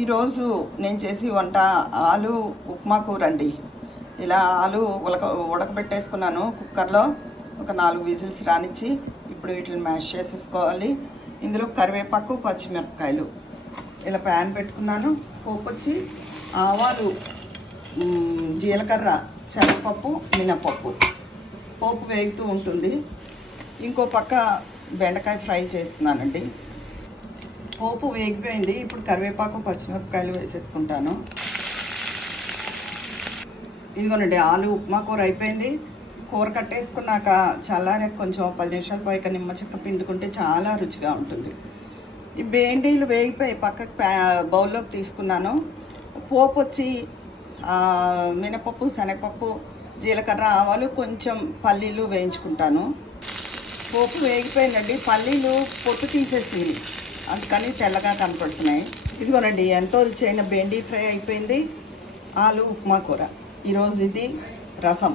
ఈరోజు నేను చేసి వంట ఆలు ఉప్మా కూర అండి. ఇలా ఆలు ఉడకబెట్టేసుకున్నాను కుక్కర్లో. ఒక 4 విజిల్స్ రానిచ్చి ఇప్పుడు వీటిని మ్యాష్ చేసేసుకోవాలి. ఇందులో కరివేపాకు, పచ్చిమిరపకాయలు ఇలా ప్యాన్ పెట్టుకున్నాను. పోపు వచ్చి ఆవాలు, జీలకర్ర, శనగపప్పు, మినపప్పు. పోపు వేగుతూ ఉంటుంది. ఇంకో పక్క బెండకాయ ఫ్రై చేస్తున్నానండి. పోపు వేగిపోయింది. ఇప్పుడు కరివేపాకు, పచ్చిమిరపకాయలు వేసేసుకుంటాను. ఇదిగోనండి, ఆలు ఉప్మా కూర అయిపోయింది. కూర కట్టేసుకున్నాక చల్లారే కొంచెం 10 నిమిషాలు పోయాక నిమ్మ చెక్క పిండుకుంటే చాలా రుచిగా ఉంటుంది. ఈ బెండీలు వేగిపోయి పక్కకు బౌల్లోకి తీసుకున్నాను. పోపు వచ్చి మినపప్పు, శనగపప్పు, జీలకర్ర, ఆవాలు, కొంచెం పల్లీలు వేయించుకుంటాను. పోపు వేగిపోయిందండి. పల్లీలు పొట్టు తీసేసింది, అందుకని తెల్లగా కనపడుతున్నాయి. ఇదిగోనండి, ఎంతో రుచి అయిన బెండీ ఫ్రై అయిపోయింది. ఆలు ఉప్మా కూర. ఈరోజు ఇది రసం.